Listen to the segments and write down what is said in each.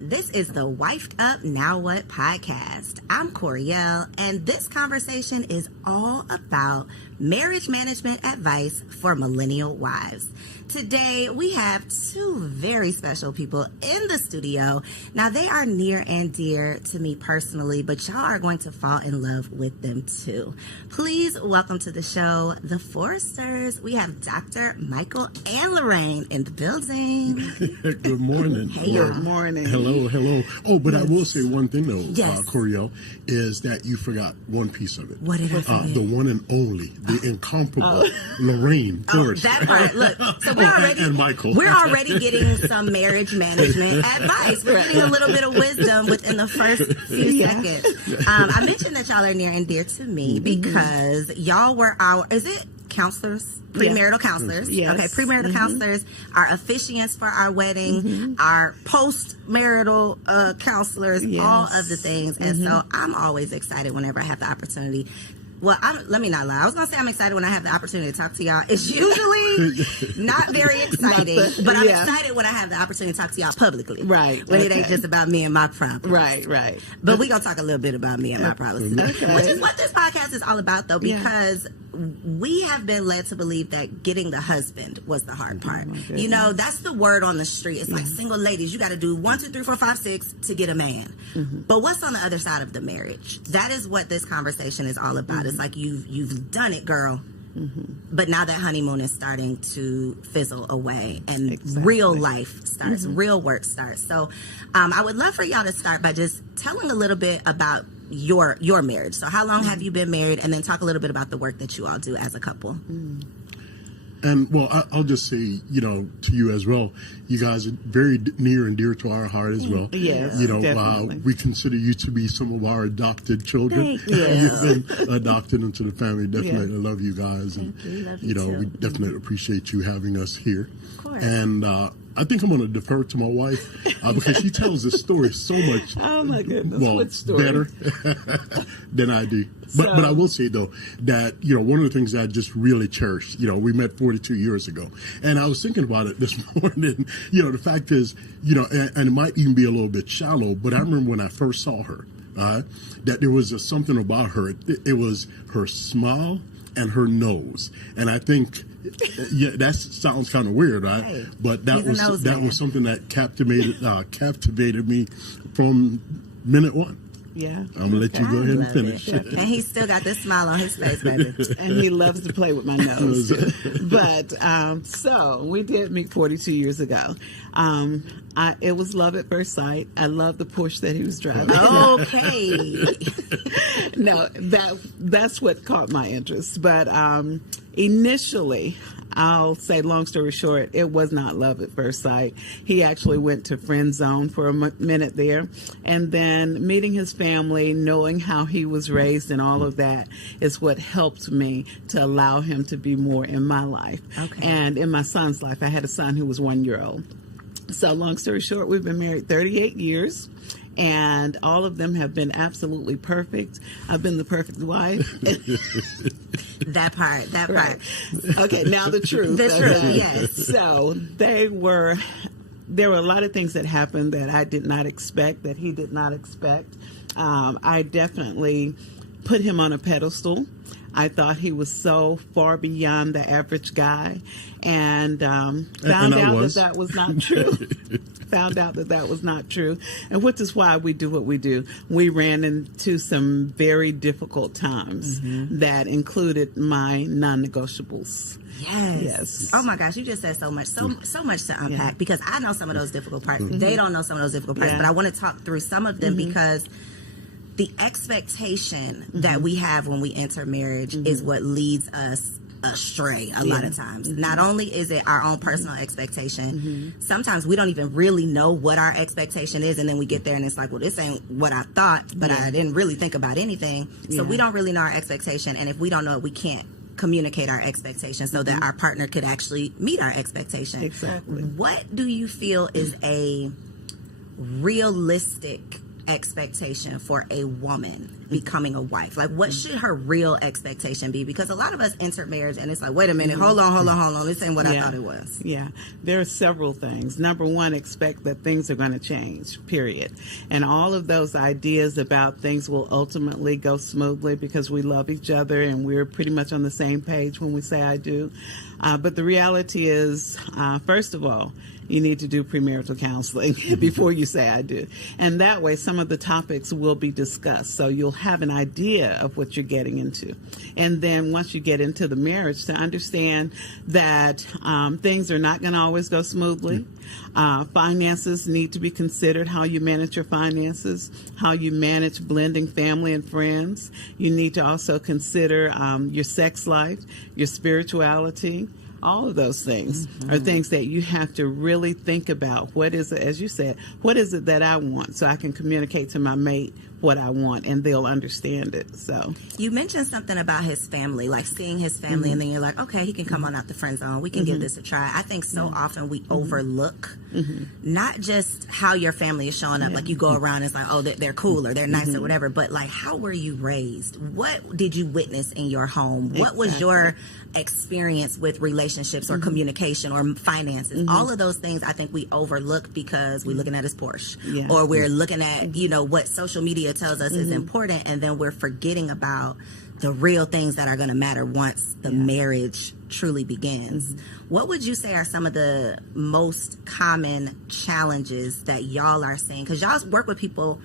This is the Wifed Up Now What podcast. I'm Coriel, and this conversation is all about marriage management advice for millennial wives. Today, we have two very special people in the studio. Now, they are near and dear to me personally, but y'all are going to fall in love with them too. Please welcome to the show, the Foresters. We have Dr. Michael and Lorraine in the building. Good morning. Hey, Good morning. Hello. Oh, but I will say one thing though, Yes. Coriel, is that you forgot one piece of it. What did I forget? The one and only, the incomparable Lorraine Forrest. That part. Look, so and Michael. we're already getting some marriage management advice. We're getting a little bit of wisdom within the first few seconds. I mentioned that y'all are near and dear to me because y'all were is it counselors? Premarital counselors. Yes. Okay, premarital counselors, our officiants for our wedding, our post-marital counselors, all of the things. And so I'm always excited whenever I have the opportunity. Well, let me not lie. I was going to say I'm excited when I have the opportunity to talk to y'all. It's usually not very exciting, but I'm excited when I have the opportunity to talk to y'all publicly. Right. When it ain't just about me and my problems. Right. But we're going to talk a little bit about me and my problems today. Okay. Which is what this podcast is all about, though, because we have been led to believe that getting the husband was the hard part. You know, that's the word on the street. It's like single ladies, you got to do 1, 2, 3, 4, 5, 6 to get a man. But what's on the other side of the marriage? That is what this conversation is all about. It's like you've done it, girl. But now that honeymoon is starting to fizzle away and real life starts, real work starts. So I would love for y'all to start by just telling a little bit about your marriage. So how long have you been married? And then talk a little bit about the work that you all do as a couple. And well, I'll just say, to you as well, you guys are very near and dear to our heart as well. Yes, definitely. We consider you to be some of our adopted children. Thank you. You've been adopted into the family. Definitely love you guys. And, Love you too. we definitely appreciate you having us here. Of course. And I think I'm going to defer to my wife because she tells this story so much Oh my goodness! What story? better than I do. But I will say, though, that, one of the things that I just really cherish, we met 42 years ago. And I was thinking about it this morning. The fact is, and it might even be a little bit shallow, but I remember when I first saw her, that there was something about her. It was her smile and her nose. And I think, that sounds kind of weird, right? Hey, but that was something that captivated me from minute one. Yeah. I'm going to let you go ahead and finish. And he's still got this smile on his face, baby. And he loves to play with my nose. But so we did meet 42 years ago. It was love at first sight. I love the Porsche that he was driving. Okay. No, that's what caught my interest. But initially, I'll say, long story short, it was not love at first sight. He actually went to friend zone for a minute there. And then meeting his family, knowing how he was raised and all of that is what helped me to allow him to be more in my life. Okay. And in my son's life. I had a son who was 1 year old. So long story short, we've been married 38 years. And all of them have been absolutely perfect. I've been the perfect wife. That part. Okay, now the truth. The truth, yes. So there were a lot of things that happened that I did not expect, that he did not expect. I definitely put him on a pedestal. I thought he was so far beyond the average guy, and found out that was not true. Found out that was not true, and which is why we do what we do. We ran into some very difficult times that included my non-negotiables. Yes. Oh my gosh, you just said so much to unpack because I know some of those difficult parts. They don't know some of those difficult parts, but I want to talk through some of them because the expectation that we have when we enter marriage is what leads us astray a lot of times. Not only is it our own personal expectation, sometimes we don't even really know what our expectation is, and then we get there and it's like, well, this ain't what I thought, but I didn't really think about anything. So we don't really know our expectation, and if we don't know it, we can't communicate our expectations so that our partner could actually meet our expectation. Exactly. What do you feel is a realistic expectation for a woman becoming a wife? Like, what should her real expectation be? Because a lot of us enter marriage and it's like, wait a minute, hold on. This ain't what I thought it was. Yeah, there are several things. Number one, expect that things are going to change, period. And all of those ideas about things will ultimately go smoothly because we love each other and we're pretty much on the same page when we say I do. But the reality is, first of all, you need to do premarital counseling before you say I do. And that way, some of the topics will be discussed. So you'll have an idea of what you're getting into. And then once you get into the marriage, to understand that things are not going to always go smoothly. Finances need to be considered, how you manage your finances, how you manage blending family and friends. You need to also consider your sex life, your spirituality. All of those things are things that you have to really think about. What is it, as you said, what is it that I want so I can communicate to my mate what I want and they'll understand it. So you mentioned something about his family, like seeing his family and then you're like, okay, he can come on out the friend zone. We can give this a try. I think so often we overlook not just how your family is showing up. Like you go around and it's like, oh, they're cool or they're nice or whatever. But like, how were you raised? What did you witness in your home? What was your experience with relationships or communication or finances? All of those things I think we overlook because we're looking at his Porsche or we're looking at, what social media tells us is important, and then we're forgetting about the real things that are going to matter once the marriage truly begins. What would you say are some of the most common challenges that y'all are seeing? Because y'all work with people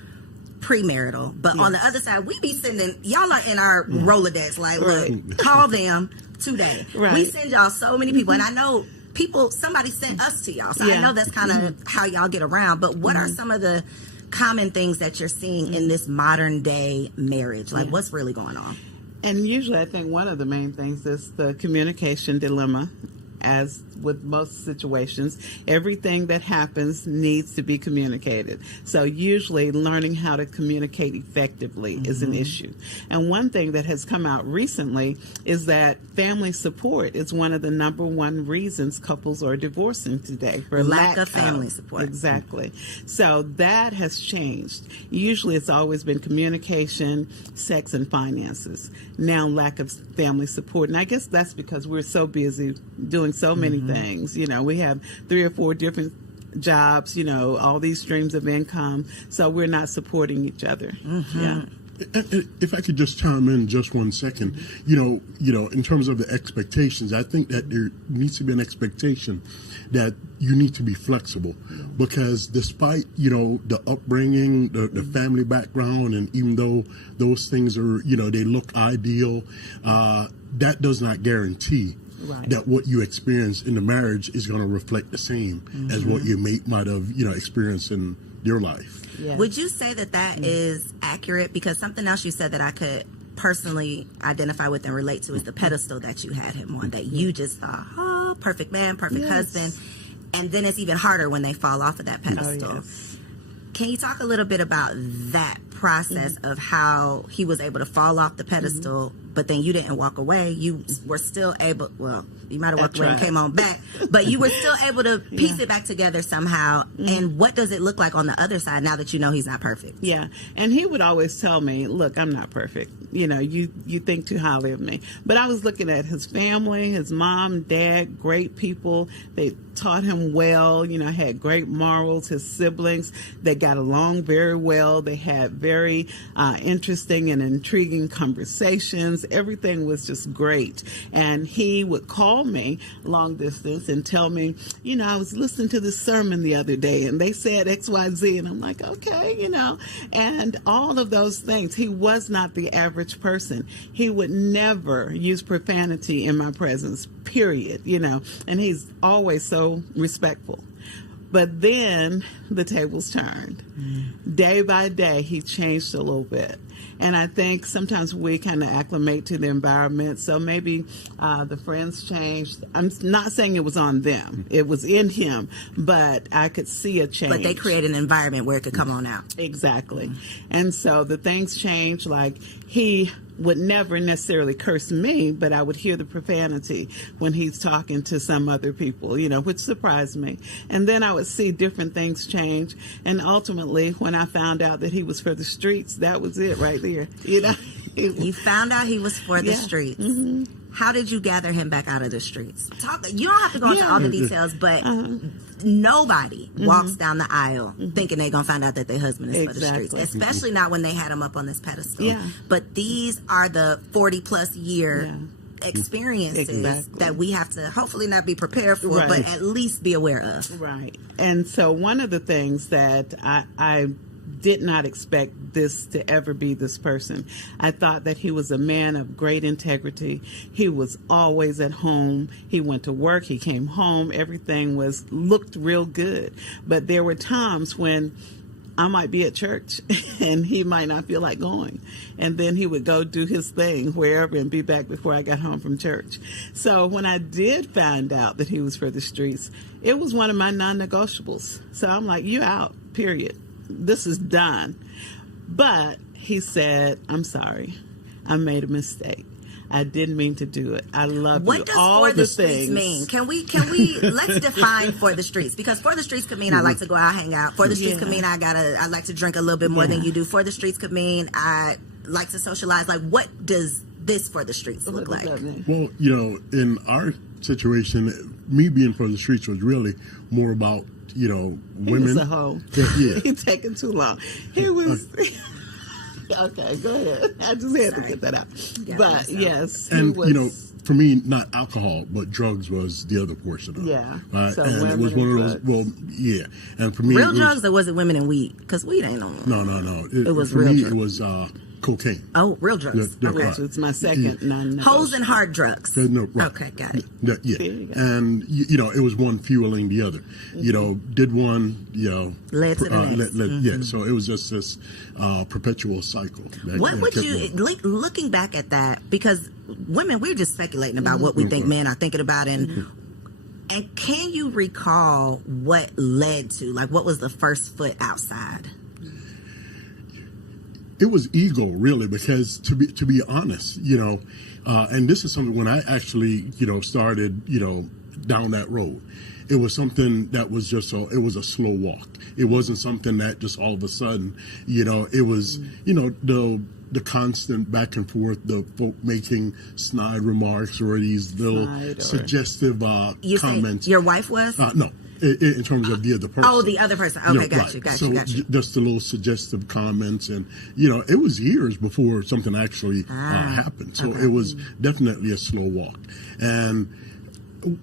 premarital, but on the other side, we be sending, y'all are in our Rolodex, like, look, call them today. We send y'all so many people, and I know somebody sent us to y'all, so I know that's kind of how y'all get around, but what are some of the common things that you're seeing in this modern day marriage? Like, what's really going on? And usually I think one of the main things is the communication dilemma. As with most situations, everything that happens needs to be communicated. So usually learning how to communicate effectively is an issue. And one thing that has come out recently is that family support is one of the number one reasons couples are divorcing today. For lack of family support. Exactly. So that has changed. Usually it's always been communication, sex, and finances. Now lack of family support. And I guess that's because we're so busy doing so many things. We have 3 or 4 different jobs, all these streams of income. So we're not supporting each other. If I could just chime in just 1 second, in terms of the expectations, I think that there needs to be an expectation that you need to be flexible, because despite, the upbringing, the family background, and even though those things are, they look ideal, that does not guarantee that what you experience in the marriage is going to reflect the same as what your mate might have, experienced in your life. Yes. Would you say that is accurate? Because something else you said that I could personally identify with and relate to is the pedestal that you had him on, that you just thought, oh, perfect man, perfect husband. And then it's even harder when they fall off of that pedestal. Can you talk a little bit about that process of how he was able to fall off the pedestal, but then you didn't walk away? You were still able, well, you might have walked away and came on back, but you were still able to piece it back together somehow. And what does it look like on the other side now that you know he's not perfect? Yeah. And he would always tell me, look, I'm not perfect. You think too highly of me. But I was looking at his family, his mom, dad, great people. They taught him well, had great morals. His siblings, they got along very well. They had very interesting and intriguing conversations. Everything was just great. And he would call me long distance and tell me, I was listening to this sermon the other day and they said XYZ. And I'm like, okay, and all of those things. He was not the average person. He would never use profanity in my presence, period, and he's always so respectful. But then the tables turned. Day by day, he changed a little bit. And I think sometimes we kind of acclimate to the environment. So maybe the friends changed. I'm not saying it was on them. It was in him. But I could see a change. But they create an environment where it could come on out. Exactly. And so the things changed. Like he would never necessarily curse me, but I would hear the profanity when he's talking to some other people, which surprised me. And then I would see different things change. And ultimately, when I found out that he was for the streets, that was it right there. You found out he was for the streets. Mm-hmm. How did you gather him back out of the streets? You don't have to go into all the details, but nobody walks down the aisle thinking they're going to find out that their husband is for the streets, especially not when they had him up on this pedestal. Yeah. But these are the 40-plus year experiences that we have to hopefully not be prepared for, but at least be aware of. Right. And so one of the things that I did not expect this to ever be this person. I thought that he was a man of great integrity. He was always at home. He went to work. He came home. Everything looked real good. But there were times when I might be at church and he might not feel like going. And then he would go do his thing wherever and be back before I got home from church. So when I did find out that he was for the streets, it was one of my non-negotiables. So I'm like, you out, period. This is done. But he said, I'm sorry. I made a mistake. I didn't mean to do it. I love what you. Does all for the streets things mean? Can we let's define for the streets, because for the streets could mean I like to go out, hang out. For the streets could mean I like to drink a little bit more than you do. For the streets could mean I like to socialize. Like, what does this for the streets look like? Well, in our situation, me being for the streets was really more about women. He was a hoe. Yeah. It's taking too long. He was. Okay, go ahead. I just had to get that out. Yeah, but yes, and for me, not alcohol, but drugs was the other portion of it. Yeah. So and it was one of those. Well, yeah. And for me, real drugs, or was it women and weed? Because weed ain't on. No. It was for real me. drugs. It was cocaine. Oh, real drugs. Okay. It's my second non-negotiable. Holes and hard drugs. No, right. Okay, got it. Yeah. And it was one fueling the other. Did one, led to the next. Yeah. So it was just this perpetual cycle. What would you, looking back at that, because women, we're just speculating about what we think men are thinking about, and can you recall what led to, like, what was the first foot outside? It was ego, really, because to be honest, and this is something when I actually, started, down that road, it was something that was just it was a slow walk. It wasn't something that just all of a sudden, it was, the constant back and forth, the folk making snide remarks or these little suggestive comments. Your wife was? No. In terms of the other person. Oh, the other person. Okay, got you. Just the little suggestive comments, and it was years before something actually happened. So it was definitely a slow walk. And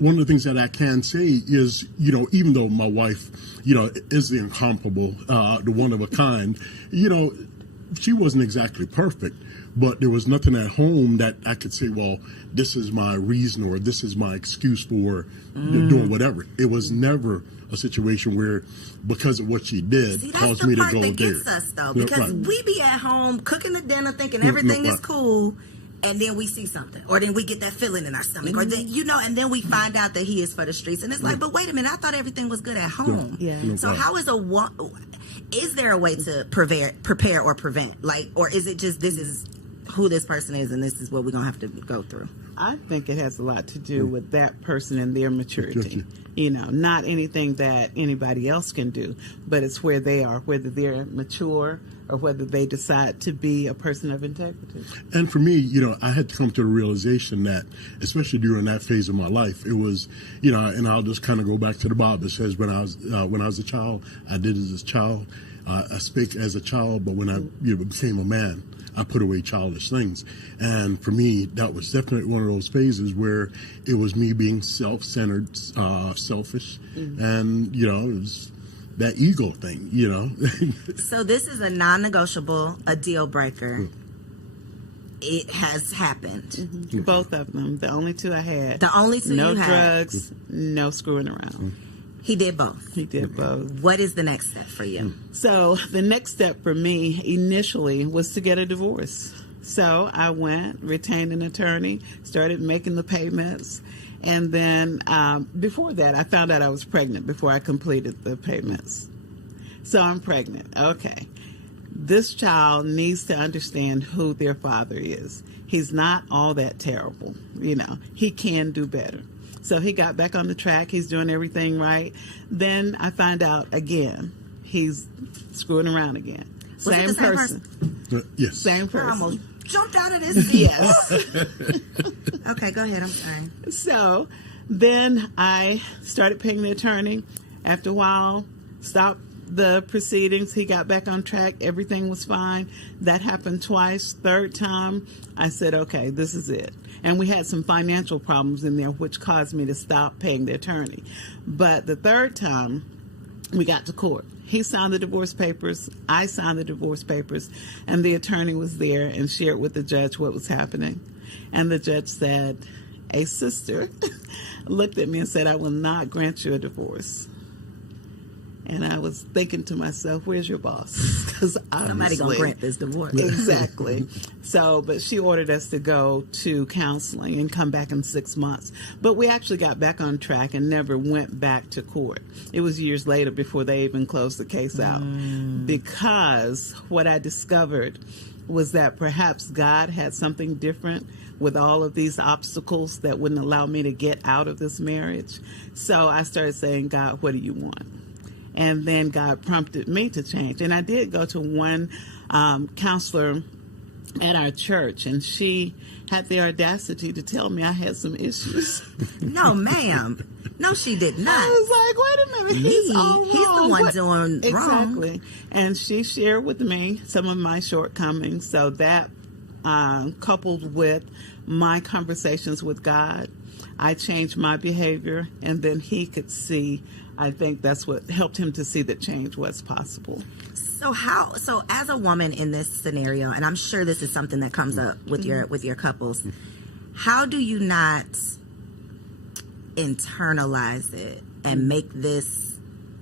one of the things that I can say is, even though my wife, is the incomparable, the one of a kind, she wasn't exactly perfect. But there was nothing at home that I could say, well, this is my reason or this is my excuse for doing whatever. It was never a situation where, because of what she did, caused me to go there. That's the part that gets us, though, because we be at home cooking the dinner thinking everything is cool, and then we see something, or then we get that feeling in our stomach, or then, and then we find out that he is for the streets, and it's like, but wait a minute, I thought everything was good at home. So how is there a way to prepare or prevent, or is it just this is who this person is and this is what we're going to have to go through? I think it has a lot to do with that person and their maturity. Not anything that anybody else can do, but it's where they are, whether they're mature or whether they decide to be a person of integrity. And for me, I had to come to the realization that, especially during that phase of my life, it was, and I'll just kind of go back to the Bible. It says when I was a child, I did as a child. I spake as a child, but when I became a man, I put away childish things. And for me, that was definitely one of those phases where it was me being self-centered, selfish, and, it was that ego thing, So this is a non-negotiable, a deal breaker. It has happened. Both of them. The only two I had. The only two no you had. No drugs, no screwing around. He did both. He did both. What is the next step for you? So the next step for me initially was to get a divorce. So I went, retained an attorney, started making the payments. And then before that, I found out I was pregnant before I completed the payments. So I'm pregnant. Okay. this child needs to understand who their father is. He's not all that terrible. He can do better. So he got back on the track. He's doing everything right. Then I find out again, he's screwing around again. Same person. Yes. Same person. I almost jumped out of this seat. Yes. Okay, go ahead. I'm sorry. So then I started paying the attorney. After a while, stopped the proceedings. He got back on track. Everything was fine. That happened twice. Third time, I said, okay, this is it. And we had some financial problems in there, which caused me to stop paying the attorney. But the third time, we got to court. He signed the divorce papers. I signed the divorce papers. And the attorney was there and shared with the judge what was happening. And the judge said, a sister looked at me and said, I will not grant you a divorce. And I was thinking to myself, where's your boss? Because somebody gonna grant this divorce. Exactly. So, but she ordered us to go to counseling and come back in 6 months. But we actually got back on track and never went back to court. It was years later before they even closed the case out. Because what I discovered was that perhaps God had something different with all of these obstacles that wouldn't allow me to get out of this marriage. So I started saying, God, what do you want? And then God prompted me to change. And I did go to one counselor at our church, and she had the audacity to tell me I had some issues. No, ma'am. No, she did not. I was like, wait a minute. He's all wrong. He's the one doing wrong. Exactly. And she shared with me some of my shortcomings. So that coupled with my conversations with God, I changed my behavior, and then he could see. I think that's what helped him to see that change was possible. So as a woman in this scenario, and I'm sure this is something that comes up with your couples, how do you not internalize it and make this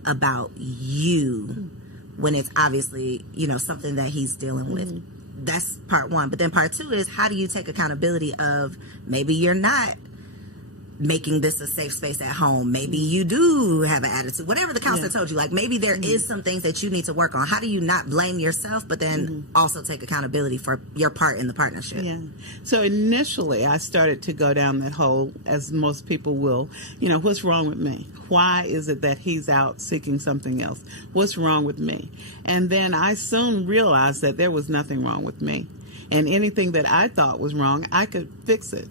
about you when it's obviously, something that he's dealing with? That's part one. But then part two is, how do you take accountability of maybe you're not making this a safe space at home? Maybe you do have an attitude, whatever the counselor told you, like maybe there is some things that you need to work on. How do you not blame yourself, but then also take accountability for your part in the partnership? Yeah. So initially I started to go down that hole, as most people will, what's wrong with me? Why is it that he's out seeking something else? What's wrong with me? And then I soon realized that there was nothing wrong with me. And anything that I thought was wrong, I could fix it,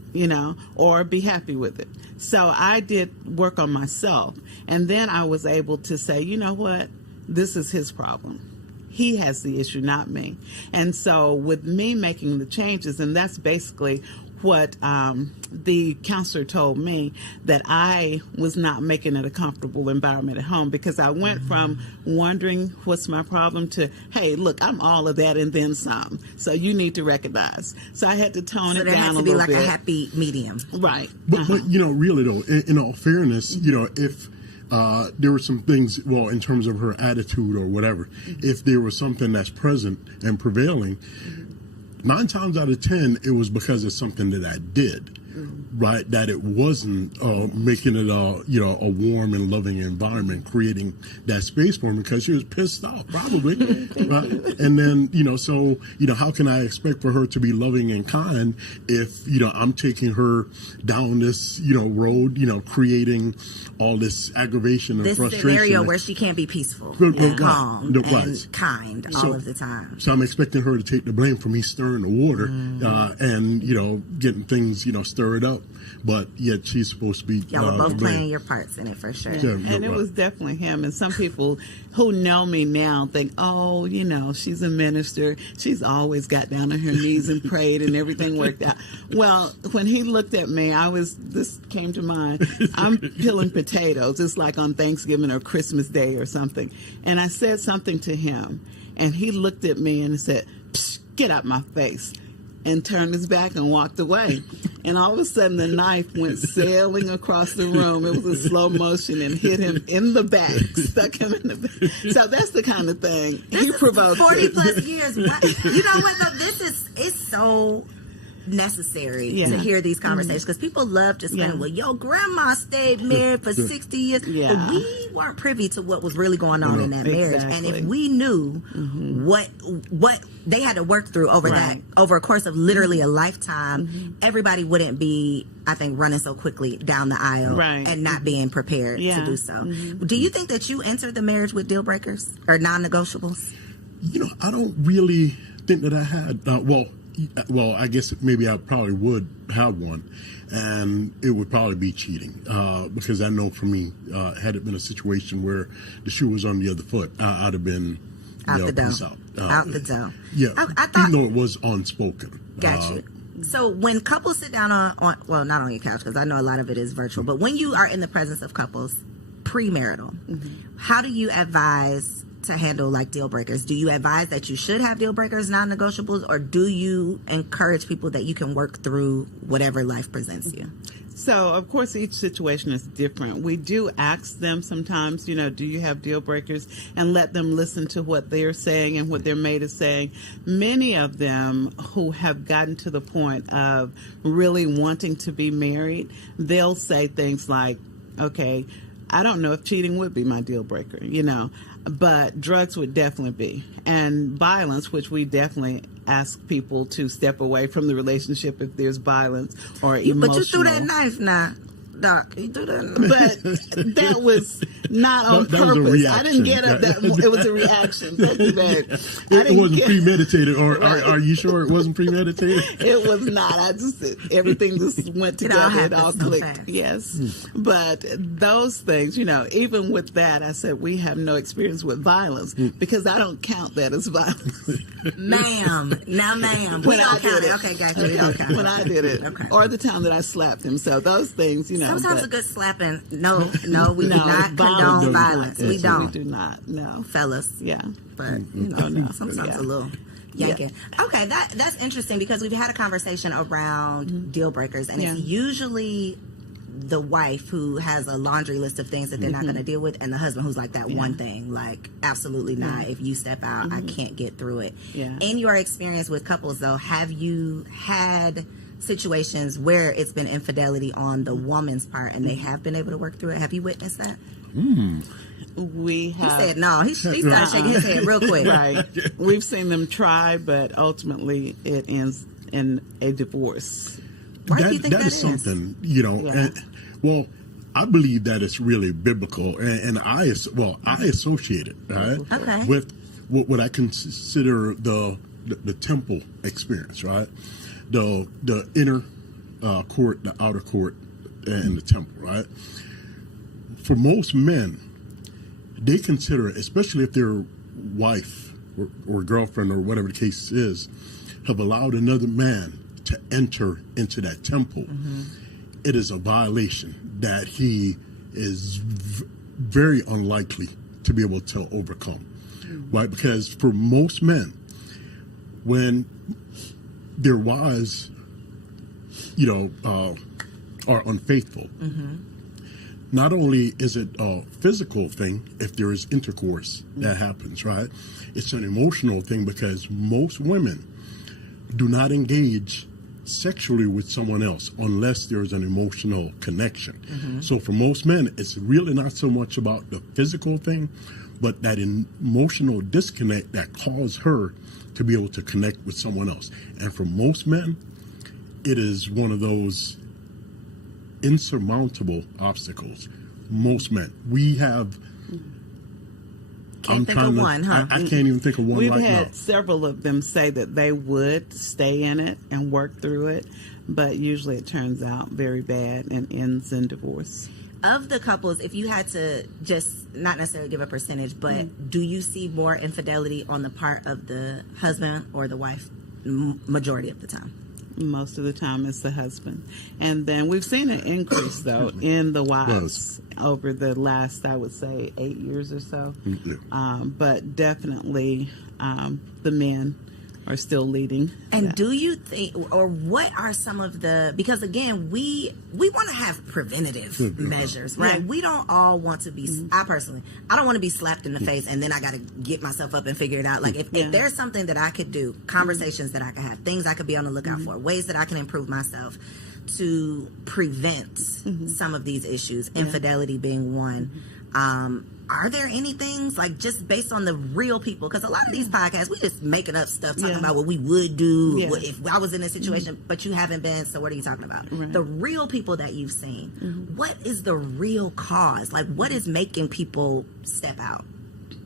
or be happy with it. So I did work on myself. And then I was able to say, you know what? This is his problem. He has the issue, not me. And so with me making the changes, and that's basically what the counselor told me, that I was not making it a comfortable environment at home, because I went from wondering what's my problem to, hey, look, I'm all of that and then some. So you need to recognize. So I had to tone it down a little bit. So there has to be like a happy medium. Right. But really though, in all fairness, if there were some things, in terms of her attitude or whatever, if there was something that's present and prevailing, 9 times out of 10, it was because of something that I did, right? That it wasn't making it a warm and loving environment, creating that space for me, because she was pissed off, probably, right? And then, so, how can I expect for her to be loving and kind if, I'm taking her down this, road, creating all this aggravation and this frustration. This scenario where she can't be peaceful and calm and kind all of the time. So I'm expecting her to take the blame for me stirring the water and, getting things, stirred up. But yet she's supposed to be... Y'all were both playing your parts in it, for sure. Yeah, and it was definitely him. And some people who know me now think, oh, she's a minister. She's always got down on her knees and prayed and everything worked out. Well, when he looked at me, this came to mind. I'm peeling potatoes. It's like on Thanksgiving or Christmas Day or something. And I said something to him, and he looked at me and said, Psh, get out my face, and turned his back and walked away. And all of a sudden, the knife went sailing across the room. It was a slow motion and hit him in the back, stuck him in the back. So that's the kind of thing he provoked. 40 plus years. What? You know what, though? It's so necessary to hear these conversations because people love just saying, well, your grandma stayed married for 60 years. Yeah. But we weren't privy to what was really going on in that marriage. And if we knew what they had to work through over over a course of literally a lifetime, everybody wouldn't be, I think, running so quickly down the aisle and not being prepared to do so. Do you think that you entered the marriage with deal breakers or non-negotiables? You know, I don't really think that I had. Well, I guess maybe I probably would have one, and it would probably be cheating because I know for me, had it been a situation where the shoe was on the other foot, I'd have been out the door. Out the door. Yeah, I thought, even though it was unspoken. Got you. So when couples sit down on well, not on your couch because I know a lot of it is virtual, but when you are in the presence of couples premarital, how do you advise to handle like deal breakers? Do you advise that you should have deal breakers, non-negotiables, or do you encourage people that you can work through whatever life presents you? So, of course, each situation is different. We do ask them sometimes, you know, do you have deal breakers, and let them listen to what they're saying and what their mate is saying. Many of them who have gotten to the point of really wanting to be married, they'll say things like, okay, I don't know if cheating would be my deal breaker, you know, but drugs would definitely be. And violence, which we definitely ask people to step away from the relationship if there's violence or emotional. But you threw that knife now. Doc, you do that. But that was not on purpose. I didn't get it. It was a reaction. Thank you, babe. It wasn't premeditated, or are you sure it wasn't premeditated? It was not. Everything just went together. It all clicked. Yes. But those things, you know, even with that, I said we have no experience with violence because I don't count that as violence. Ma'am. Now, ma'am. When I did it. Okay, gotcha. We don't count. When I did it. Okay. Or the time that I slapped him. So those things, you know. Sometimes a good slapping. No, we do not condone violence. We don't. We do not. No, fellas. Yeah, but you know, sometimes a little yanking. Yeah. Okay, that's interesting because we've had a conversation around deal breakers, and it's usually the wife who has a laundry list of things that they're not going to deal with, and the husband who's like that one thing, like absolutely not. If you step out, I can't get through it. Yeah. In your experience with couples, though, have you had situations where it's been infidelity on the woman's part and they have been able to work through it? Have you witnessed that? We have. He said no. He started shaking his head real quick. Right. We've seen them try, but ultimately it ends in a divorce. Why do you think that is something, you know, well, I believe that it's really biblical, and I associate it, right? Okay. With what I consider the temple experience, right? The inner court, the outer court, and the temple, right? For most men, they consider, especially if their wife or girlfriend or whatever the case is, have allowed another man to enter into that temple, it is a violation that he is very unlikely to be able to overcome, right? Because for most men, when their wives, you know, are unfaithful, not only is it a physical thing if there is intercourse that happens, right? It's an emotional thing because most women do not engage sexually with someone else unless there's an emotional connection. So for most men, it's really not so much about the physical thing, but that emotional disconnect that caused her to be able to connect with someone else. And for most men, it is one of those insurmountable obstacles. Most men. We have... Can't think of one, huh? I can't even think of one right now. We've had several of them say that they would stay in it and work through it, but usually it turns out very bad and ends in divorce. Of the couples, if you had to just not necessarily give a percentage, but do you see more infidelity on the part of the husband or the wife majority of the time? Most of the time it's the husband. And then we've seen an increase, though, in the wives over the last, I would say, 8 years or so. But definitely the men are still leading. And do you think, or what are some of the, because again, we want to have preventative measures, right? We don't all want to be, I don't want to be slapped in the face and then I got to get myself up and figure it out. Like if there's something that I could do, conversations that I could have, things I could be on the lookout for, ways that I can improve myself to prevent some of these issues, infidelity being one. Are there any things, like, just based on the real people? Because a lot of these podcasts, we just making up stuff, talking about what we would do if I was in this situation, but you haven't been, so what are you talking about? Right. The real people that you've seen, what is the real cause? Like, what is making people step out?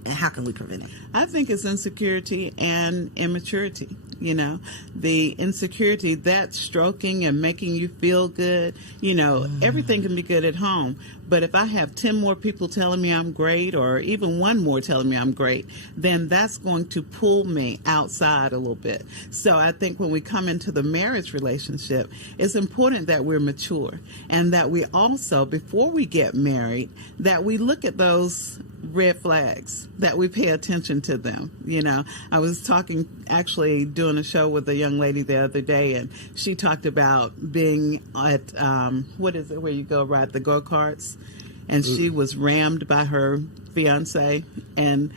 And how can we prevent it? I think it's insecurity and immaturity. You know, the insecurity, that stroking and making you feel good, you know, everything can be good at home. But if I have 10 more people telling me I'm great, or even one more telling me I'm great, then that's going to pull me outside a little bit. So I think when we come into the marriage relationship, it's important that we're mature, and that we also, before we get married, that we look at those red flags, that we pay attention to them. You know, I was actually doing a show with a young lady the other day, and she talked about being at, what is it, where you go ride the go-karts, and she was rammed by her fiance, and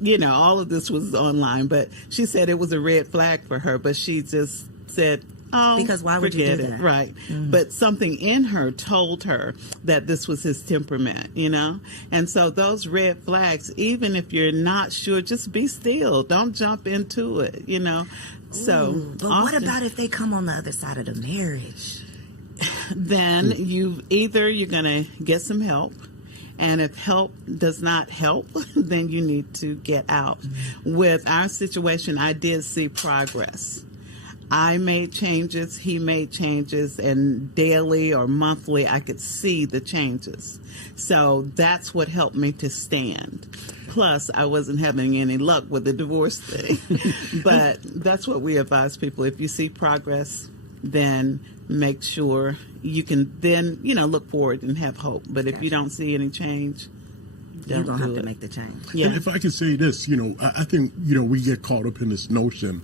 you know, all of this was online, but she said it was a red flag for her, but she just said, oh, because why would you do that? Right. But something in her told her that this was his temperament, you know? And so those red flags, even if you're not sure, just be still. Don't jump into it, you know? So, but what about if they come on the other side of the marriage? Then you're going to get some help. And if help does not help, then you need to get out. With our situation, I did see progress. I made changes, he made changes, and daily or monthly I could see the changes. So that's what helped me to stand. Plus, I wasn't having any luck with the divorce thing. But that's what we advise people. If you see progress, then make sure you can then, you know, look forward and have hope. But if you don't see any change, you're going to have to make the change. Yeah. And if I could say this, you know, I think, you know, we get caught up in this notion,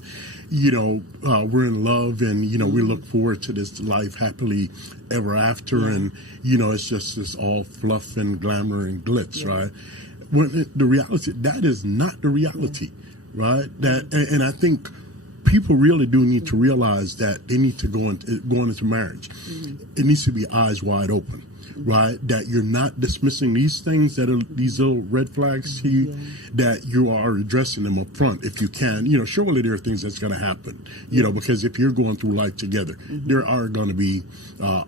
you know, we're in love and, you know, we look forward to this life happily ever after. And, you know, it's just this all fluff and glamour and glitz, right? When the reality, that is not the reality, right? And I think people really do need to realize that they need to going into marriage. It needs to be eyes wide open. Right, that you're not dismissing these things that are these little red flags to you, that you are addressing them up front if you can. You know, surely there are things that's going to happen, you know, because if you're going through life together, there are going to be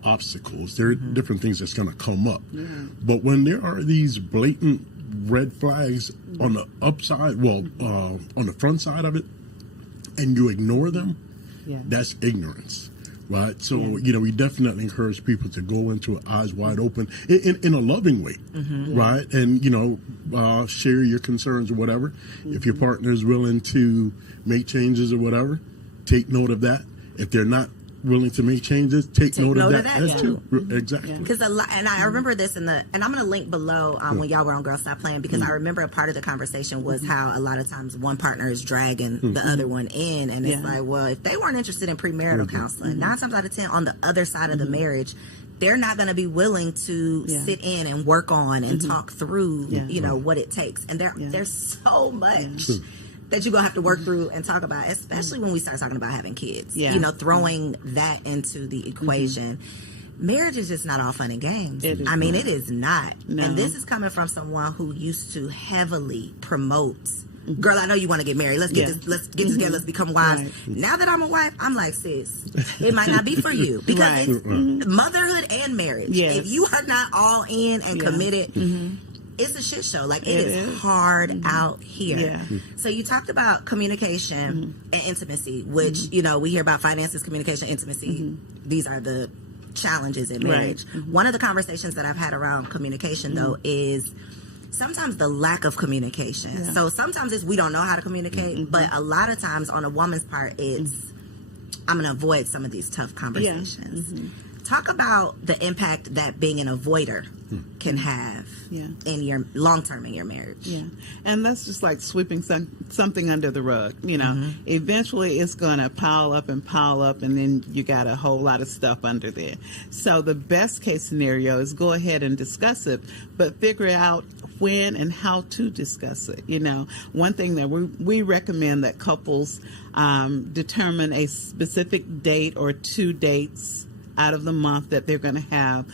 obstacles. There are different things that's going to come up. But when there are these blatant red flags on the upside, on the front side of it, and you ignore them, that's ignorance. Right. So, you know, we definitely encourage people to go into it eyes wide open in a loving way. Right. And, you know, share your concerns or whatever. If your partner is willing to make changes or whatever, take note of that. If they're not willing to make changes, take note of that too. Exactly. Because and I remember this and I'm going to link below when y'all were on Girl Stop Playing, because I remember a part of the conversation was how a lot of times one partner is dragging the other one in, and it's like, well, if they weren't interested in premarital counseling, 9 times out of 10 on the other side of the marriage, they're not going to be willing to sit in and work on and talk through, you know, what it takes. And there's so much that you're going to have to work through and talk about, especially when we start talking about having kids. You know, throwing that into the equation. Marriage is just not all fun and games. I mean, it is not. No. And this is coming from someone who used to heavily promote, girl, I know you want to get married. Let's get this. Let's get together. Let's become wives. Now that I'm a wife, I'm like, sis, it might not be for you, because it's motherhood and marriage. If you are not all in and committed, it's a shit show. Like, it is hard out here. So you talked about communication and intimacy, which, you know, we hear about finances, communication, intimacy. These are the challenges in marriage. One of the conversations that I've had around communication, though, is sometimes the lack of communication. So sometimes it's we don't know how to communicate, but a lot of times on a woman's part, it's I'm going to avoid some of these tough conversations. Talk about the impact that being an avoider can have in your long-term in your marriage. Yeah. And that's just like sweeping something under the rug. You know, eventually it's going to pile up, and then you got a whole lot of stuff under there. So the best case scenario is go ahead and discuss it, but figure out when and how to discuss it. You know, one thing that we recommend that couples determine a specific date or 2 dates out of the month that they're going to have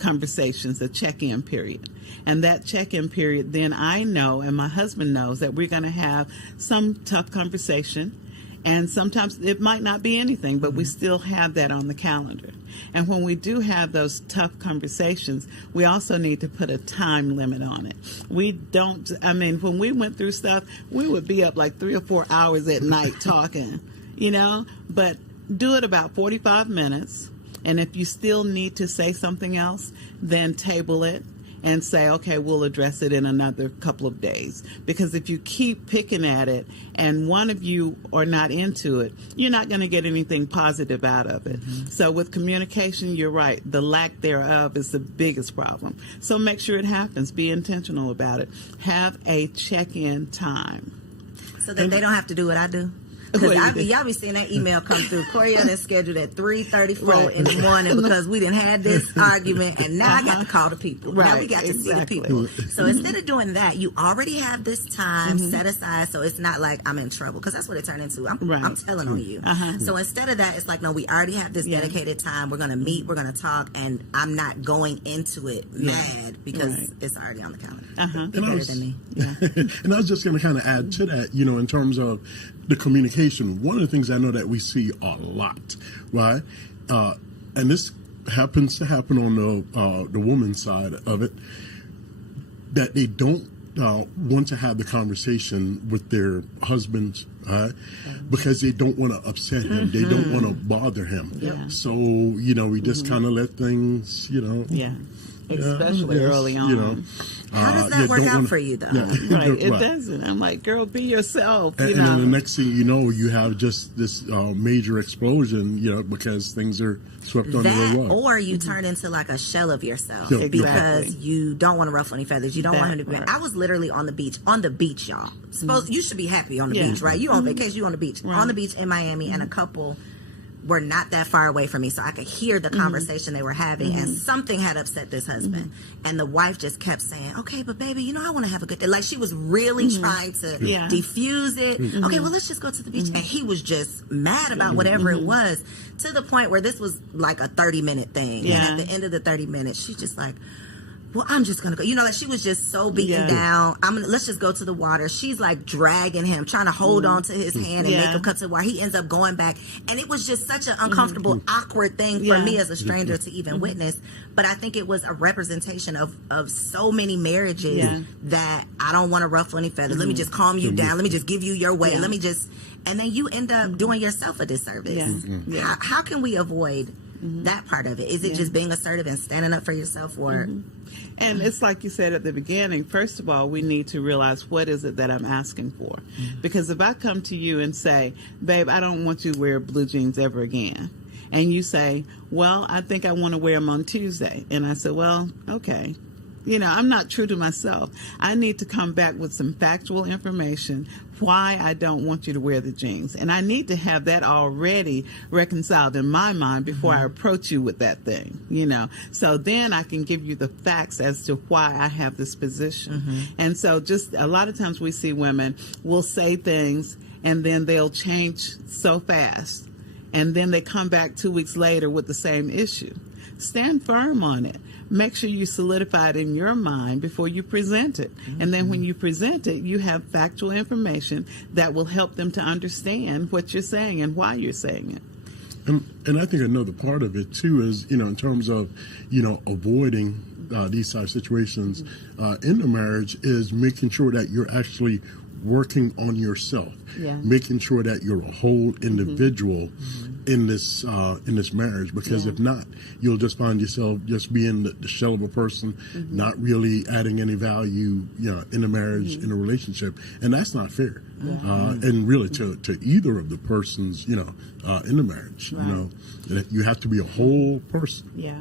conversations, a check-in period. And that check-in period, then I know and my husband knows that we're going to have some tough conversation. And sometimes it might not be anything, but we still have that on the calendar. And when we do have those tough conversations, we also need to put a time limit on it. When we went through stuff, we would be up like 3 or 4 hours at night talking, you know, but do it about 45 minutes. And if you still need to say something else, then table it and say, okay, we'll address it in another couple of days. Because if you keep picking at it and one of you are not into it, you're not going to get anything positive out of it. So with communication, you're right. The lack thereof is the biggest problem. So make sure it happens. Be intentional about it. Have a check-in time. So that they don't have to do what I do. Because y'all be seeing that email come through. Corietta is scheduled at 3:34 in the morning because we didn't have this argument, and now I got to call the people. Right, now we got to see the people. So instead of doing that, you already have this time set aside, so it's not like I'm in trouble, because that's what it turned into. I'm telling on you. So instead of that, it's like, no, we already have this dedicated time. We're going to meet, we're going to talk, and I'm not going into it mad because it's already on the calendar. Be better than me. And I was just going to kind of add to that, you know, in terms of the communication. One of the things I know that we see a lot, right? And this happens to happen on the woman's side of it, that they don't want to have the conversation with their husbands, right? Because they don't want to upset him. They don't want to bother him. So, you know, we just kind of let things, you know. Especially early on. You know, how does that work out for you, though? It doesn't. I'm like, girl, be yourself. And then the next thing you know, you have just this major explosion, you know, because things are swept under the rug. Or you turn into like a shell of yourself because you don't want to ruffle any feathers. You don't want him to be. I was literally on the beach, y'all. You should be happy on the beach, right? You on vacation, you on the beach. On the beach in Miami, and a couple were not that far away from me, so I could hear the conversation they were having, and something had upset this husband. And the wife just kept saying, okay, but baby, you know, I want to have a good day. Like, she was really trying to diffuse it. Okay, well, let's just go to the beach. And he was just mad about whatever it was, to the point where this was like a 30-minute thing. And at the end of the 30 minutes, she's just like, well, I'm just going to go. You know, like, she was just so beaten down. Let's just go to the water. She's like dragging him, trying to hold on to his hand and make him cut to the water. He ends up going back. And it was just such an uncomfortable, awkward thing for me as a stranger to even witness. But I think it was a representation of so many marriages that I don't want to ruffle any feathers. Let me just calm you down. Let me just give you your way. Let me just... And then you end up doing yourself a disservice. How can we avoid that part of it? Is it just being assertive and standing up for yourself, or... And it's like you said at the beginning, first of all, we need to realize, what is it that I'm asking for? Because if I come to you and say, babe, I don't want you to wear blue jeans ever again. And you say, well, I think I want to wear them on Tuesday. And I said, well, okay. You know, I'm not true to myself. I need to come back with some factual information why I don't want you to wear the jeans. And I need to have that already reconciled in my mind before I approach you with that thing, you know. So then I can give you the facts as to why I have this position. And so just a lot of times we see women will say things and then they'll change so fast. And then they come back 2 weeks later with the same issue. Stand firm on it. Make sure you solidify it in your mind before you present it. And then when you present it, you have factual information that will help them to understand what you're saying and why you're saying it. And I think another part of it, too, is, you know, in terms of, you know, avoiding these type of situations in the marriage, is making sure that you're actually working on yourself, making sure that you're a whole individual, in this marriage, because if not, you'll just find yourself just being the shell of a person, not really adding any value, in the marriage, in a relationship, and that's not fair. And really to either of the persons, in the marriage, you have to be a whole person. Yeah.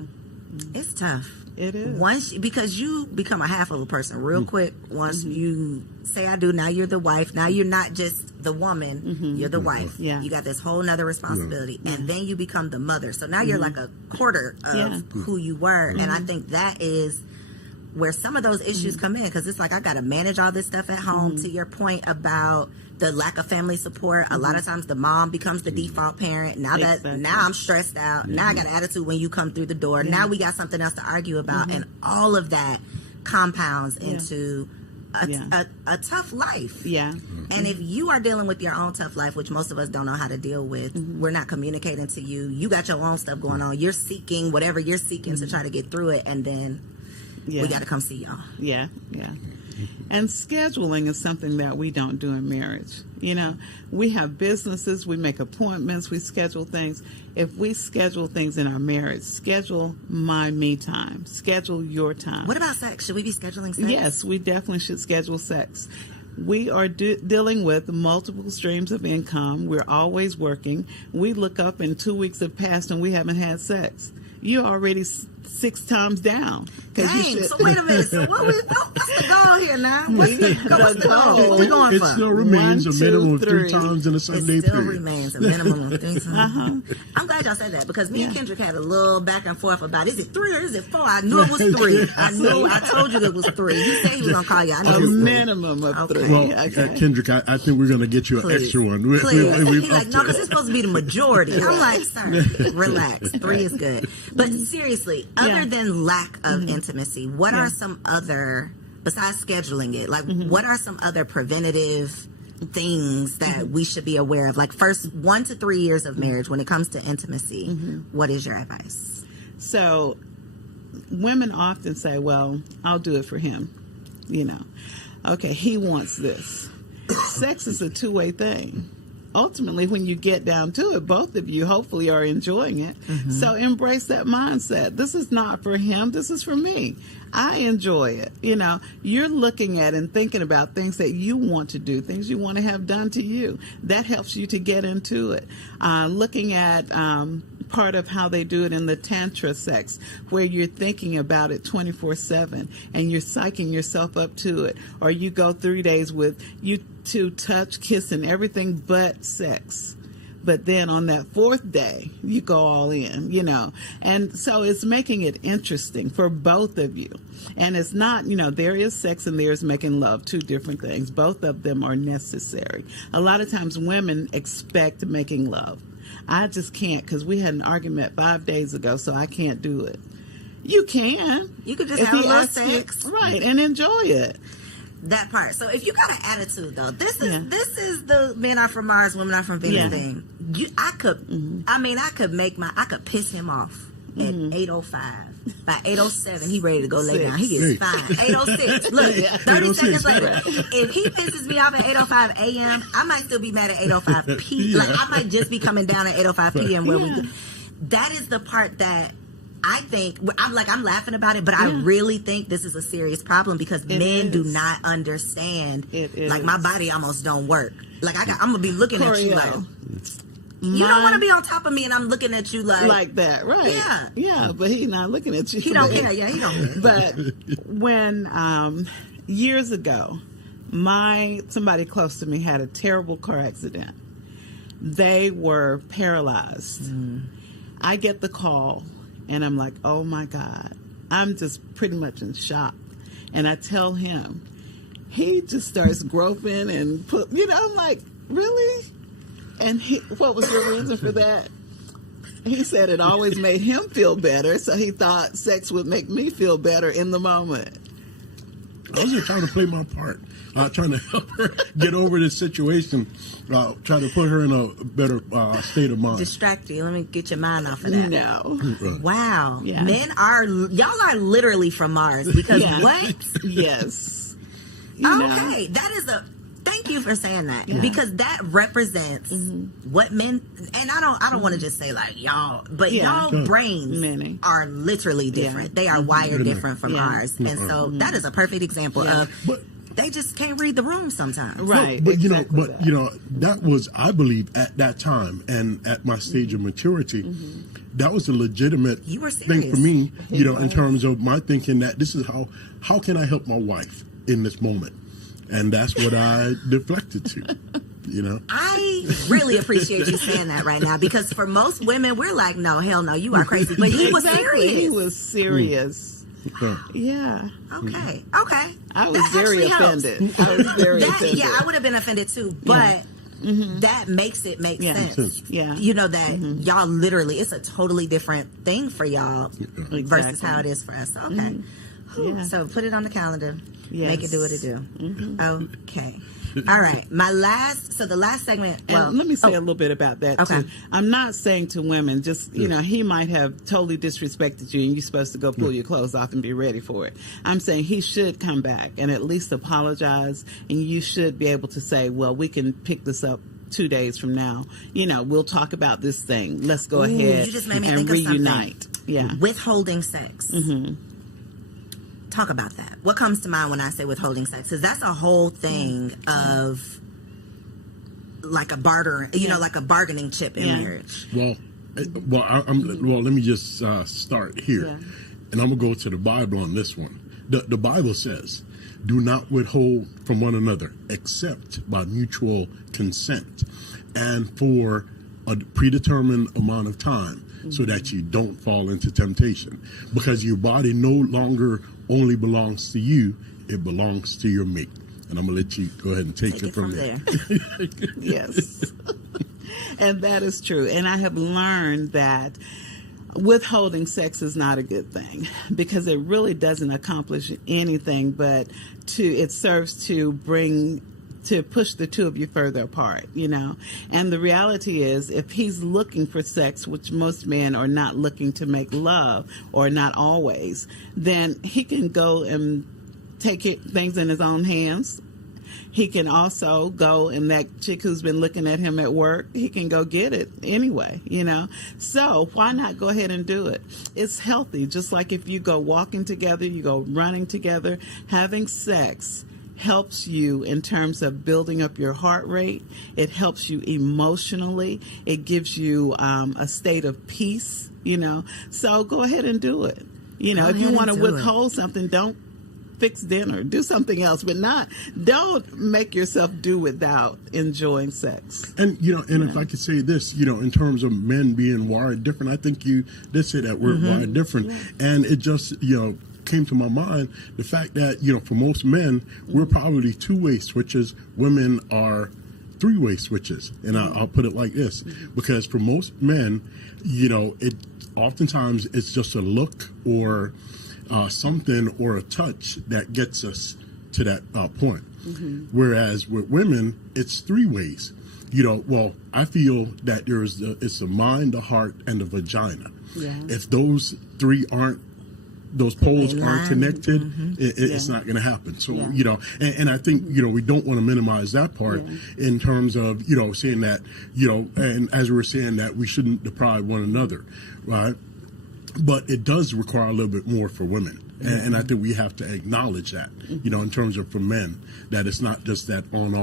It's tough. It is. Because you become a half of a person real quick. Once you say I do, now you're the wife. Now you're not just the woman, you're the wife. Yeah. You got this whole nother responsibility. And then you become the mother. So now you're like a quarter of who you were. And I think that is where some of those issues come in, because it's like I got to manage all this stuff at home. To your point about the lack of family support, a lot of times the mom becomes the default parent. Now I'm stressed out. Now I got an attitude when you come through the door. Now we got something else to argue about, and all of that compounds into a tough life. Yeah. And if you are dealing with your own tough life, which most of us don't know how to deal with, we're not communicating to you. You got your own stuff going on. You're seeking whatever you're seeking to try to get through it, and then we got to come see y'all. Yeah, yeah. And scheduling is something that we don't do in marriage. We have businesses, we make appointments, we schedule things. If we schedule things in our marriage, schedule my me time, schedule your time. What about sex? Should we be scheduling sex? Yes, we definitely should schedule sex. We are dealing with multiple streams of income. We're always working. We look up and 2 weeks have passed and we haven't had sex. You're already 6 times down. Dang, so wait a minute. So what's the goal here now? What's the goal? What we going for? It still remains a minimum of 3 times in a 7-day period. It still remains a minimum of 3 times. I'm glad y'all said that, because me and Kendrick had a little back and forth about, is it 3 or is it 4? I knew it was 3. I told you it was 3. He said he was going to call you. I know a minimum of 3. Well, Kendrick, I think we're going to get you an extra one. He's like, no, because it's supposed to be the majority. I'm like, sir, relax. 3 is good. But seriously, other than lack of intimacy, what are some other, besides scheduling it, like what are some other preventative things that we should be aware of? Like, first 1 to 3 years of marriage, when it comes to intimacy, what is your advice? So women often say, well, I'll do it for him. Okay, he wants this. Sex is a two-way thing. Ultimately, when you get down to it, both of you hopefully are enjoying it. So embrace that mindset. This is not for him. This is for me. I enjoy it. You're looking at and thinking about things that you want to do, things you want to have done to you. That helps you to get into it. Looking at part of how they do it in the tantra sex, where you're thinking about it 24/7 and you're psyching yourself up to it. Or you go 3 days with you two touch, kiss, and everything but sex. But then on that 4th day, you go all in, And so it's making it interesting for both of you. And it's not, there is sex and there's making love, 2 different things. Both of them are necessary. A lot of times women expect making love. I just can't, because we had an argument 5 days ago, so I can't do it. You can. You could just have a little sex. Right, and enjoy it. That part. So if you got an attitude, though, this is the men are from Mars, women are from Venus thing. I could piss him off at 8:05. By 8:07, he ready to go lay down. He is fine. 8:06. Look, 30 seconds later, if he pisses me off at 8:05 a.m., I might still be mad at 8:05 p.m. Like, I might just be coming down at 8:05 p.m. where that is the part that I think, I'm laughing about it, but I really think this is a serious problem, because men do not understand. Like, my body almost don't work. Like, I'm going to be looking at you like, you don't want to be on top of me, and I'm looking at you like that, right? Yeah, yeah. But he's not looking at you. He don't care. Yeah, he don't care. But when years ago, somebody close to me had a terrible car accident. They were paralyzed. I get the call, and I'm like, oh my God, I'm just pretty much in shock. And I tell him, he just starts groping and I'm like, really? And what was your reason for that? He said it always made him feel better, so he thought sex would make me feel better in the moment. I was just trying to play my part, trying to help her get over this situation, trying to put her in a better state of mind. Distract you. Let me get your mind off of that. No. Wow. Yeah. Y'all are literally from Mars, because what? Yes. Okay. That is thank Thank you for saying that because that represents what men, and I don't want to just say like y'all, but y'all brains are literally different. They are wired different from ours, and so that is a perfect example of. They just can't read the room sometimes. Right. But that was, I believe, at that time and at my stage of maturity, that was a legitimate thing for me, in terms of my thinking that this is how can I help my wife in this moment? And that's what I deflected to. I really appreciate you saying that right now, because for most women, we're like, no, hell no, you are crazy. But he was serious. He was serious. Yeah. Okay. I was very offended. Yeah, I would have been offended too, but that makes it make sense. Yeah. That y'all literally, it's a totally different thing for y'all versus how it is for us. Okay. So put it on the calendar. Yes. Make it do what it do. Okay. All right. The last segment. Well, and let me say a little bit about that too. I'm not saying to women, just he might have totally disrespected you, and you're supposed to go pull your clothes off and be ready for it. I'm saying he should come back and at least apologize, and you should be able to say, well, we can pick this up 2 days from now. We'll talk about this thing. Let's go ahead you just made me and think reunite. Of yeah. Withholding sex. Talk about that. What comes to mind when I say withholding sex? Because that's a whole thing of like a barter, like a bargaining chip in marriage. Well, let me just start here, and I'm gonna go to the Bible on this one. The Bible says, "Do not withhold from one another, except by mutual consent, and for a predetermined amount of time, so that you don't fall into temptation, because your body no longer only belongs to you, it belongs to your mate." And I'm going to let you go ahead and take it from there. Yes. And that is true. And I have learned that withholding sex is not a good thing, because it really doesn't accomplish anything, but it serves to push the two of you further apart, And the reality is, if he's looking for sex, which most men are not looking to make love, or not always, then he can go and take things in his own hands. He can also go, and that chick who's been looking at him at work, he can go get it anyway, So why not go ahead and do it? It's healthy. Just like if you go walking together, you go running together, having sex helps you in terms of building up your heart rate. It helps you emotionally. It gives you a state of peace, So go ahead and do it. If you want to withhold something, don't fix dinner. Do something else, but don't make yourself do without enjoying sex. And, if I could say this, in terms of men being wired different, I think you did say that word, wired different. And it just, came to my mind the fact that for most men we're probably two-way switches, women are three-way switches, and I'll put it like this, because for most men it oftentimes it's just a look or something or a touch that gets us to that point, whereas with women it's three ways. I feel that it's the mind, the heart, and the vagina. If those poles aren't connected, it's not going to happen. So, and I think, we don't want to minimize that part in terms of, saying that, and as we were saying that we shouldn't deprive one another, right? But it does require a little bit more for women. And I think we have to acknowledge that, in terms of for men, that it's not just that on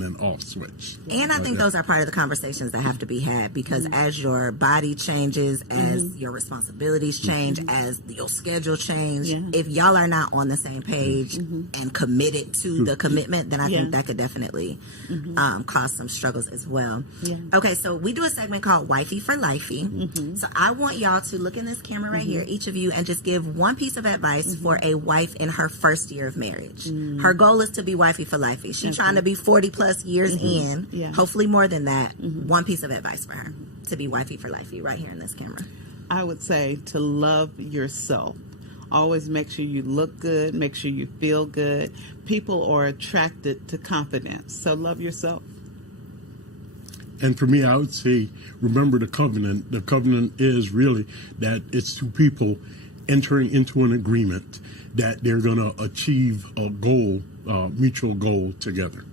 and off switch. And I think those are part of the conversations that have to be had, because as your body changes, as your responsibilities change, as your schedule change, if y'all are not on the same page and committed to the commitment, then I think that could definitely cause some struggles as well. Okay, so we do a segment called Wifey for Lifey. So I want y'all to look in this camera right here, each of you, and just give one piece of advice for a wife in her first year of marriage. Her goal is to be wifey for lifey. She's trying to be 40 plus years in, hopefully more than that. One piece of advice for her to be wifey for lifey right here in this camera. I would say to love yourself. Always make sure you look good, make sure you feel good. People are attracted to confidence, so love yourself. And for me, I would say, remember the covenant. The covenant is really that it's two people entering into an agreement that they're going to achieve a goal, mutual goal together.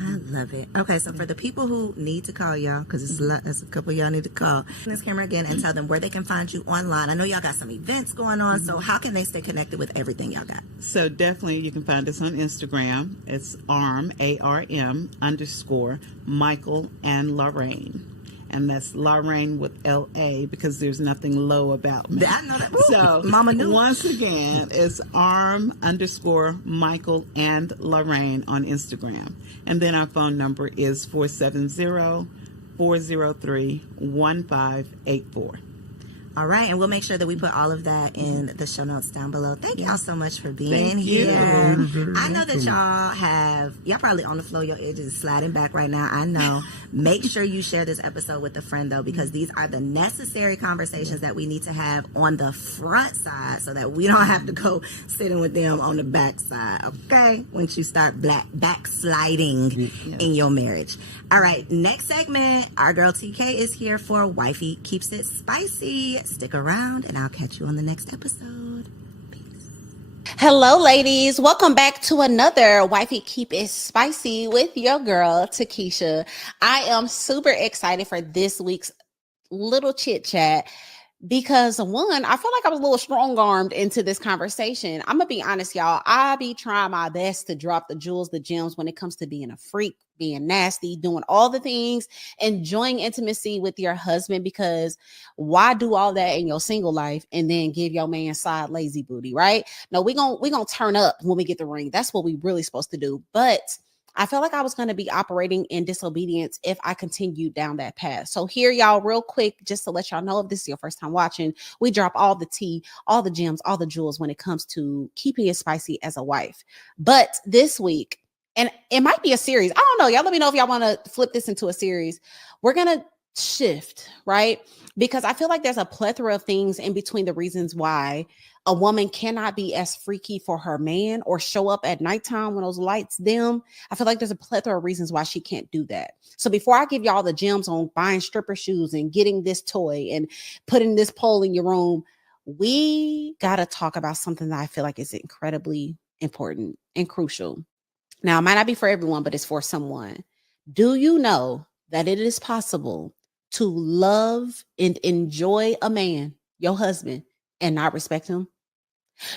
I love it. Okay, so for the people who need to call y'all, because there's a couple of y'all need to call this camera again and tell them where they can find you online. I know y'all got some events going on, so how can they stay connected with everything y'all got? So definitely you can find us on Instagram. It's ARM, ARM _ Michael and Lorraine. And that's Lorraine with LA because there's nothing low about me. I know that. So Mama knew. Once again, it's ARM _ Michael and Lorraine on Instagram. And then our phone number is 470-403-1584. All right, and we'll make sure that we put all of that in the show notes down below. Thank y'all so much for being here. I know that y'all probably on the floor, your edges sliding back right now. I know. Make sure you share this episode with a friend, though, because these are the necessary conversations that we need to have on the front side so that we don't have to go sitting with them on the back side, okay? Once you start backsliding in your marriage. All right, next segment, our girl TK is here for Wifey Keeps It Spicy. Stick around, and I'll catch you on the next episode. Peace. Hello, ladies. Welcome back to another Wifey Keep It Spicy with your girl, Takesha. I am super excited for this week's little chit chat because, one, I feel like I was a little strong-armed into this conversation. I'm going to be honest, y'all. I be trying my best to drop the jewels, the gems when it comes to being a freak, being nasty, doing all the things, enjoying intimacy with your husband, because why do all that in your single life and then give your man side lazy booty, right? No, we gonna turn up when we get the ring. That's what we really supposed to do. But I felt like I was going to be operating in disobedience if I continued down that path. So here, y'all, real quick, just to let y'all know, if this is your first time watching, we drop all the tea, all the gems, all the jewels when it comes to keeping it spicy as a wife. But this week, and it might be a series. I don't know. Y'all let me know if y'all want to flip this into a series. We're going to shift, right? Because I feel like there's a plethora of things in between the reasons why a woman cannot be as freaky for her man or show up at nighttime when those lights dim. I feel like there's a plethora of reasons why she can't do that. So before I give y'all the gems on buying stripper shoes and getting this toy and putting this pole in your room, we got to talk about something that I feel like is incredibly important and crucial. Now, it might not be for everyone, but it's for someone. Do you know that it is possible to love and enjoy a man, your husband, and not respect him?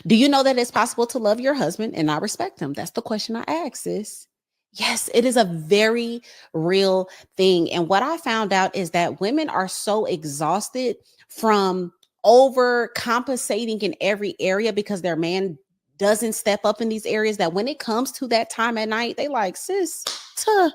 Do you know that it's possible to love your husband and not respect him? That's the question I ask, sis. Yes, it is a very real thing. And what I found out is that women are so exhausted from overcompensating in every area because their man doesn't step up in these areas that when it comes to that time at night, they like, sis, you're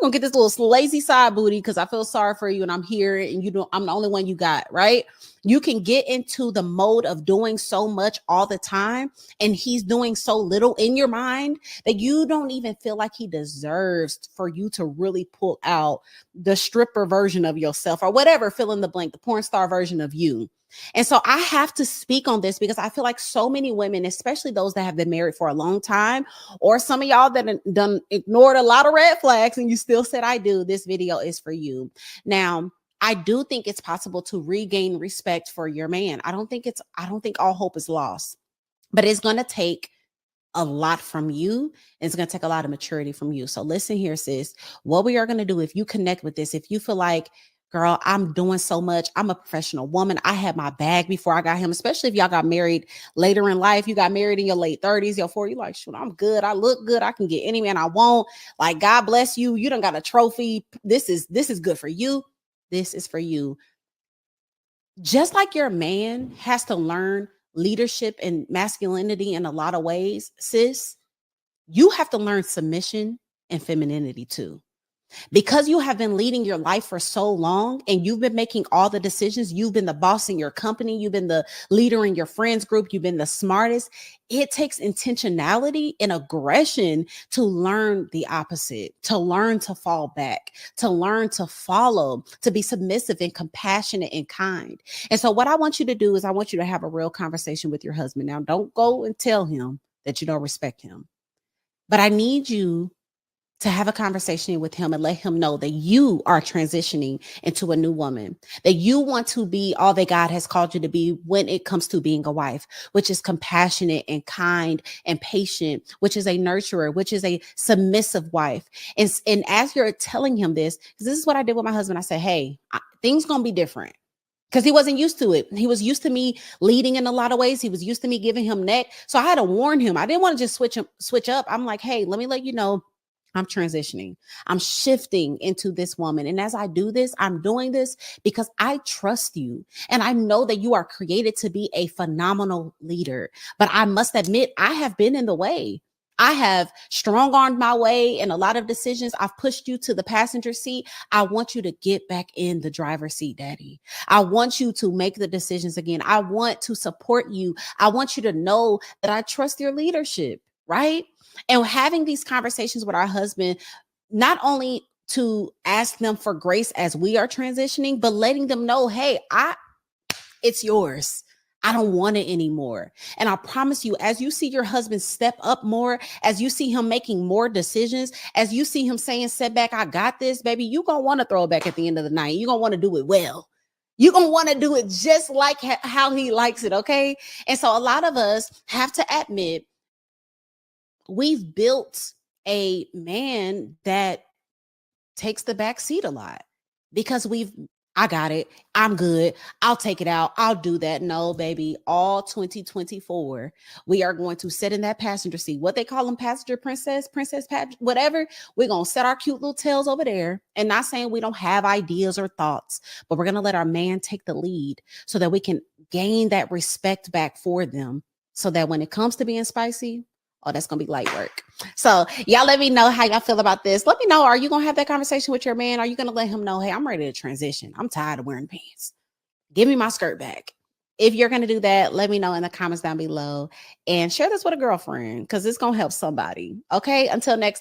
gonna get this little lazy side booty because I feel sorry for you and I'm here and I'm the only one you got, right? You can get into the mode of doing so much all the time and he's doing so little in your mind that you don't even feel like he deserves for you to really pull out the stripper version of yourself or whatever, fill in the blank, the porn star version of you. And so I have to speak on this because I feel like so many women, especially those that have been married for a long time, or some of y'all that done ignored a lot of red flags and you still said, I do, this video is for you. Now, I do think it's possible to regain respect for your man. I don't think all hope is lost, but it's going to take a lot from you. And it's going to take a lot of maturity from you. So listen here, sis, what we are going to do, if you connect with this, if you feel like, girl, I'm doing so much, I'm a professional woman, I had my bag before I got him, especially if y'all got married later in life, you got married in your late 30s, your 40s, you're like, shoot, I'm good, I look good, I can get any man I want, like, God bless you, you done got a trophy, this is good for you, this is for you. Just like your man has to learn leadership and masculinity in a lot of ways, sis, you have to learn submission and femininity too. Because you have been leading your life for so long and you've been making all the decisions, you've been the boss in your company, you've been the leader in your friends group, you've been the smartest. It takes intentionality and aggression to learn the opposite, to learn to fall back, to learn to follow, to be submissive and compassionate and kind. And so what I want you to do is I want you to have a real conversation with your husband. Now, don't go and tell him that you don't respect him, but I need you to have a conversation with him and let him know that you are transitioning into a new woman, that you want to be all that God has called you to be when it comes to being a wife, which is compassionate and kind and patient, which is a nurturer, which is a submissive wife. And as you're telling him this is what I did with my husband. I said, hey, things going to be different. Because he wasn't used to it. He was used to me leading in a lot of ways. He was used to me giving him neck. So I had to warn him. I didn't want to just switch up. I'm like, hey, let me let you know I'm transitioning. I'm shifting into this woman. And as I do this, I'm doing this because I trust you. And I know that you are created to be a phenomenal leader. But I must admit, I have been in the way. I have strong-armed my way in a lot of decisions. I've pushed you to the passenger seat. I want you to get back in the driver's seat, Daddy. I want you to make the decisions again. I want to support you. I want you to know that I trust your leadership, right? And having these conversations with our husband, not only to ask them for grace as we are transitioning, but letting them know, hey, it's yours. I don't want it anymore. And I promise you, as you see your husband step up more, as you see him making more decisions, as you see him saying, setback, I got this, baby, you're going to want to throw it back at the end of the night. You're going to want to do it well. You're going to want to do it just like how he likes it, okay? And so a lot of us have to admit, we've built a man that takes the back seat a lot because I got it. I'm good. I'll take it out. I'll do that. No, baby, all 2024, we are going to sit in that passenger seat. What they call them, passenger princess, whatever. We're going to set our cute little tails over there, and not saying we don't have ideas or thoughts, but we're going to let our man take the lead so that we can gain that respect back for them so that when it comes to being spicy, oh, that's going to be light work. So y'all let me know how y'all feel about this. Let me know, are you going to have that conversation with your man? Are you going to let him know, hey, I'm ready to transition. I'm tired of wearing pants. Give me my skirt back. If you're going to do that, let me know in the comments down below and share this with a girlfriend because it's going to help somebody. Okay, until next time.